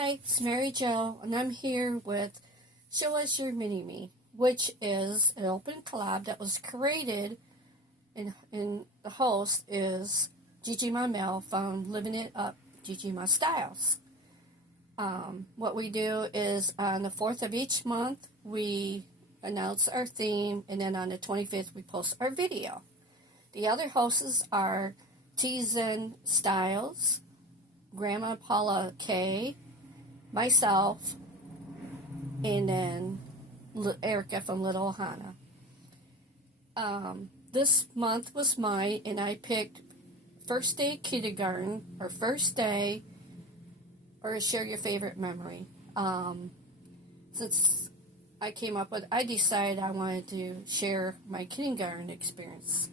Hi, it's Mary Jo, and I'm here with Show Us Your Mini-Me, which is an open collab that was created, and the host is Gigi Mamel from Living It Up, Gigi My Styles. What we do is on the 4th of each month, we announce our theme, and then on the 25th, we post our video. The other hosts are T-Zen Styles, Grandma Paula K, myself, and then Erica from Little Ohana. This month was mine, and I picked first day kindergarten, or first day, or share your favorite memory. Since I came up with, I decided I wanted to share my kindergarten experience.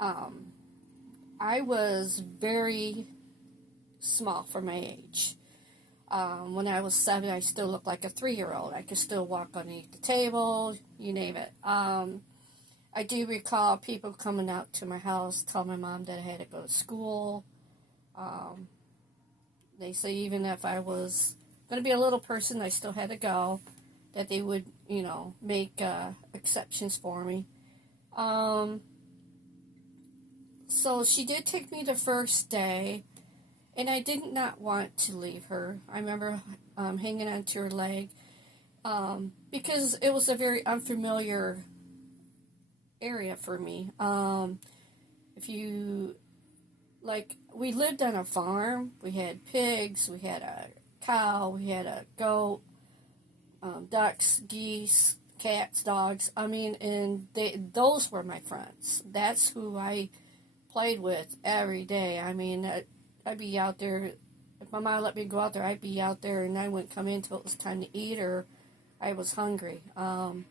I was very small for my age. When I was 7, I still looked like a 3-year-old. I could still walk underneath the table, you name it. I do recall people coming out to my house, telling my mom that I had to go to school. They say even if I was going to be a little person, I still had to go, that they would, make exceptions for me. So she did take me the first day, and I did not want to leave her. I remember hanging onto her leg because it was a very unfamiliar area for me. If you, we lived on a farm. We had pigs, we had a cow, we had a goat, ducks, geese, cats, dogs. And those were my friends. That's who I played with every day. I'd be out there. If my mom let me go out there, I'd be out there, and I wouldn't come in until it was time to eat or I was hungry. And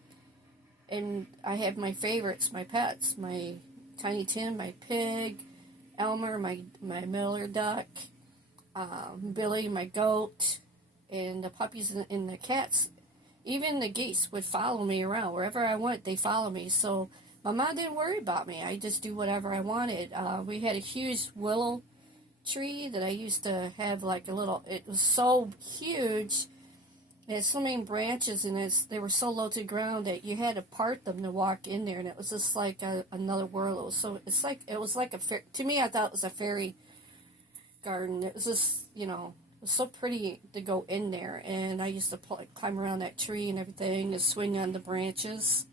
I had my favorites, my pets, my Tiny Tim, my pig, Elmer, my Miller duck, Billy, my goat, and the puppies and the cats. Even the geese would follow me around. Wherever I went, they followed me. So my mom didn't worry about me. I just do whatever I wanted. We had a huge willow tree that I used to have it was so huge. It had so many branches, and they were so low to the ground that you had to part them to walk in there, and it was just like another world. It was like to me, I thought it was a fairy garden. It was just, it was so pretty to go in there, and I used to climb around that tree and everything and swing on the branches.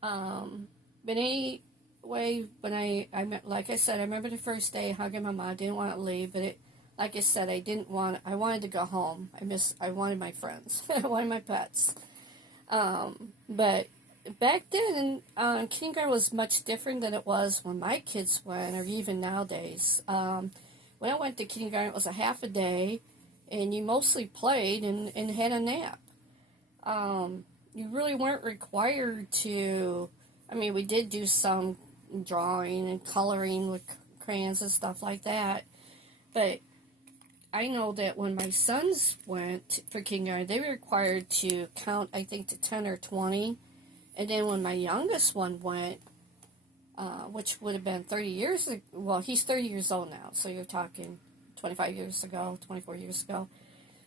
But anyway, when I like I said, I remember the first day hugging my mom. I didn't want to leave, but like I said, I wanted to go home. I wanted my friends. I wanted my pets. But back then, kindergarten was much different than it was when my kids went, or even nowadays. When I went to kindergarten, it was a half a day, and you mostly played and had a nap. You really weren't required to. We did do some drawing and coloring with crayons and stuff like that, but I know that when my sons went for kindergarten, they were required to count, I think, to 10 or 20, and then when my youngest one went, which would have been 30 years ago, well, he's 30 years old now, so you're talking 25 years ago, 24 years ago,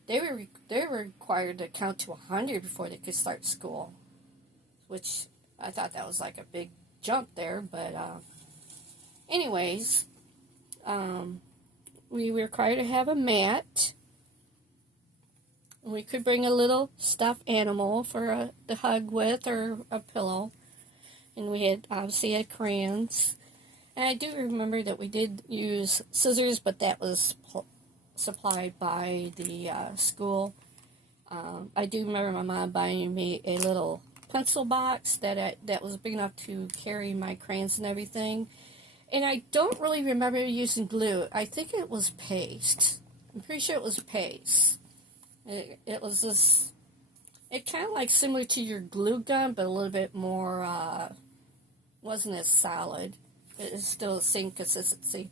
they were required to count to 100 before they could start school, which I thought that was like a big jump there, but anyways, we were required to have a mat. We could bring a little stuffed animal for the hug with, or a pillow, and we obviously had crayons. And I do remember that we did use scissors, but that was supplied by the school. I do remember my mom buying me a little pencil box that was big enough to carry my crayons and everything. And I don't really remember using glue. I think it was paste. I'm pretty sure it was paste. It was this, it kind of like similar to your glue gun, but a little bit more, wasn't as solid. It is still the same consistency.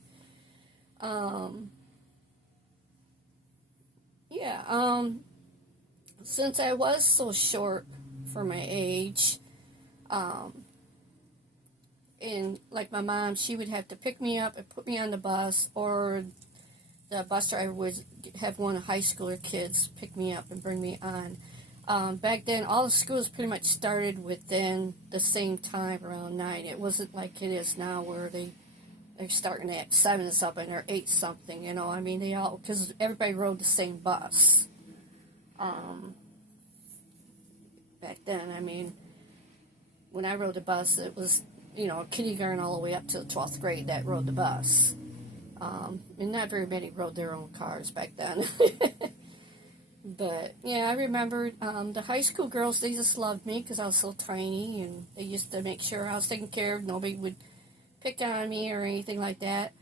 Since I was so short for my age, and like my mom, she would have to pick me up and put me on the bus, or the bus driver would have one of high schooler kids pick me up and bring me on. Back then, all the schools pretty much started within the same time, around 9. It wasn't like it is now where they're starting at 7 something or 8 something, you know. I mean, they all, because everybody rode the same bus. Back then, I mean, when I rode the bus, it was, you know, kindergarten all the way up to the 12th grade that rode the bus. And not very many rode their own cars back then. But, yeah, I remember the high school girls, they just loved me because I was so tiny, and they used to make sure I was taken care of. Nobody would pick on me or anything like that.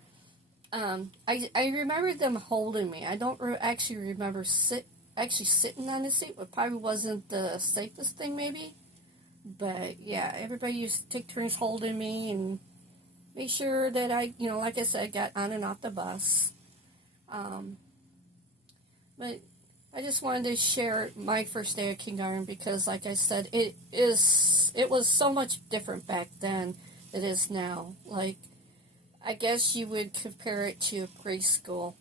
I remember them holding me. I don't actually remember actually sitting on the seat, but probably wasn't the safest thing, maybe. But, yeah, everybody used to take turns holding me and make sure that I, you know, like I said, got on and off the bus. But I just wanted to share my first day of kindergarten because, like I said, it was so much different back then than it is now. Like, I guess you would compare it to preschool,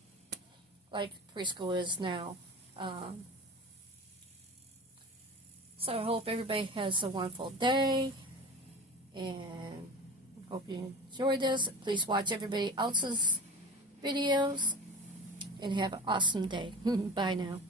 like preschool is now. So I hope everybody has a wonderful day, and hope you enjoyed this. Please watch everybody else's videos, and have an awesome day. Bye now.